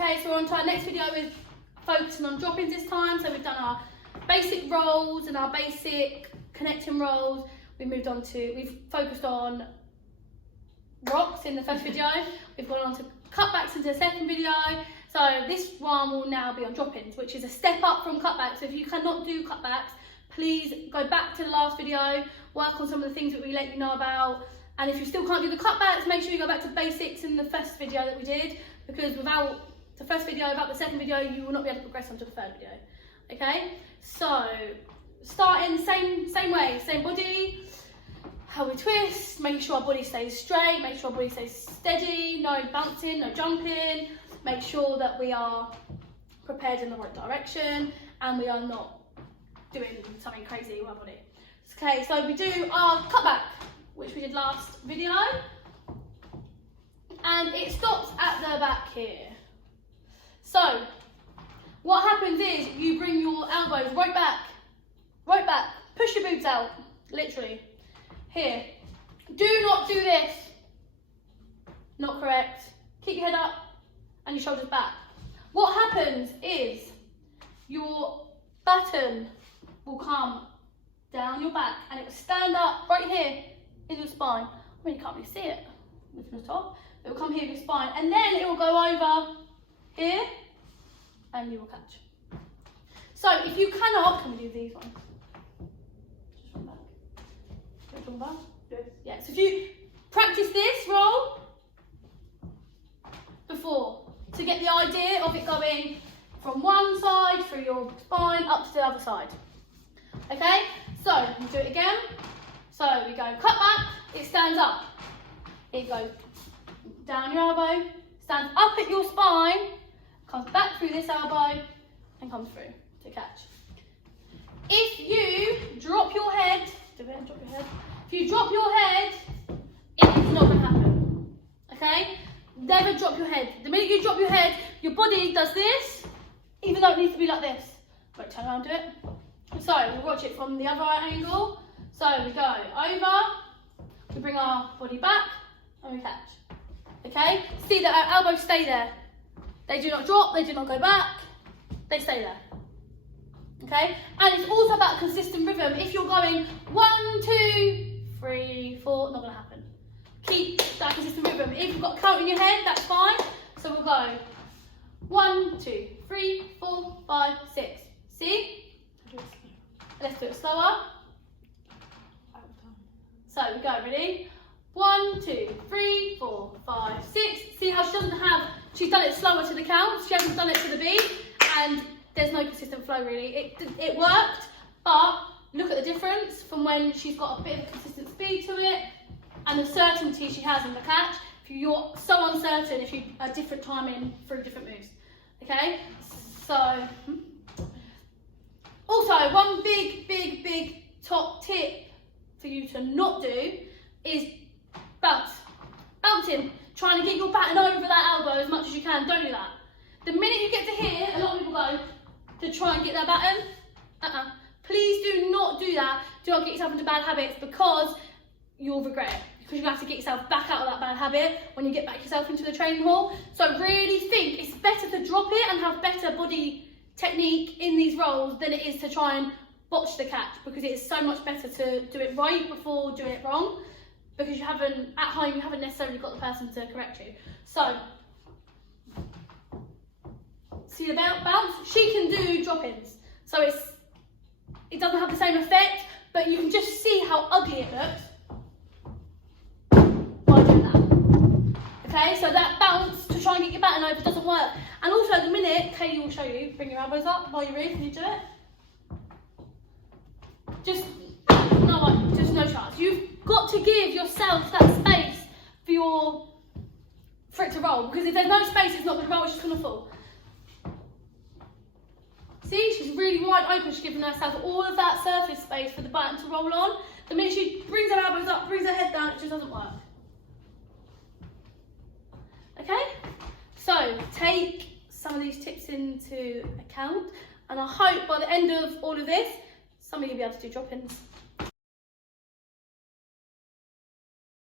Okay, so we're on to our next video with focusing on drop-ins this time. So we've done our basic rolls and our basic connecting rolls. We've focused on rocks in the first video. We've gone on to cutbacks into the second video. So this one will now be on drop-ins, which is a step up from cutbacks. So if you cannot do cutbacks, please go back to the last video, work on some of the things that we let you know about. And if you still can't do the cutbacks, make sure you go back to basics in the first video that we did, because without the first video, without the second video, you will not be able to progress onto the third video. Okay, so starting same way, same body, how we twist, making sure our body stays straight, make sure our body stays steady, no bouncing, no jumping, make sure that we are prepared in the right direction and we are not doing something crazy with our body. Okay, so we do our cutback, which we did last video, and it stops at the back here. So what happens is you bring your elbows right back, push your boobs out, literally, here. Do not do this, not correct. Keep your head up and your shoulders back. What happens is your baton will come down your back and it will stand up right here in your spine. I mean, you can't really see it from the top. It will come here in your spine and then it will go over here and you will catch. So if you cannot, can we do these ones? Just from back. Go from back. Good. Yeah, so if you practice this roll before to get the idea of it going from one side through your spine up to the other side. Okay, so we do it again. So we go cut back, it stands up. It goes down your elbow, stands up at your spine, comes back through this elbow and comes through to catch. If you drop your head, do it and drop your head. If you drop your head, it is not going to happen. Okay? Never drop your head. The minute you drop your head, your body does this, even though it needs to be like this. Right, turn around, do it. So we'll watch it from the other angle. So we go over, we bring our body back, and we catch. Okay? See that our elbows stay there. They do not drop, they do not go back, they stay there. Okay? And it's also about consistent rhythm. If you're going 1, 2, 3, 4, not going to happen. Keep that consistent rhythm. If you've got a count in your head, that's fine. So we'll go 1, 2, 3, 4, 5, 6. See? Let's do it slower. So we go, ready? 1, 2, 3, 4, 5, 6. See how she doesn't have, she's done it slower to the count, she hasn't done it to the beat, and there's no consistent flow really. It worked, but look at the difference from when she's got a bit of a consistent speed to it, and the certainty she has in the catch. If you're so uncertain if you are different timing through different moves. Okay? So, also one big top tip for you to not do is bouncing, trying to get your baton over that elbow as much as you can. Don't do that. The minute you get to here, a lot of people go to try and get their baton. Please do not do that. Do not get yourself into bad habits, because you'll regret it. Because you have to get yourself back out of that bad habit when you get back yourself into the training hall. So really think it's better to drop it and have better body technique in these rolls than it is to try and botch the catch, because it is so much better to do it right before doing it wrong, because you haven't, at home, you haven't necessarily got the person to correct you. So, see the bounce? She can do drop-ins. So it doesn't have the same effect, but you can just see how ugly it looks by doing that. Okay, so that bounce to try and get your baton over doesn't work. And also at the minute, Katie will show you, bring your elbows up while you're in, can you do it? Just no chance. You've got to give yourself that space for it to roll, because if there's no space, it's not going to roll, it's just going to fall. See, she's really wide open, she's giving herself all of that surface space for the baton to roll on. The minute she brings her elbows up, brings her head down, it just doesn't work. Okay? So, take some of these tips into account, and I hope by the end of all of this, some of you will be able to do drop-ins.